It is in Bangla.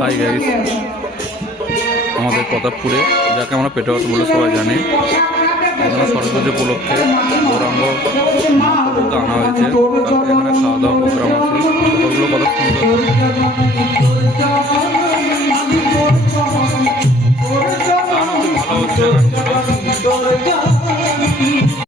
হাই গাইস, আমাদের প্রতাপপুরে যাকে আমরা পেটোয়াট বলে সবাই জানি, এখানে সরস্বতী উপলক্ষে গৌরাঙ্গ আনা হয়েছে। এখানে খাওয়া দাওয়া প্রোগ্রাম আছে, সকলগুলো কত সুন্দর ভালো হচ্ছে।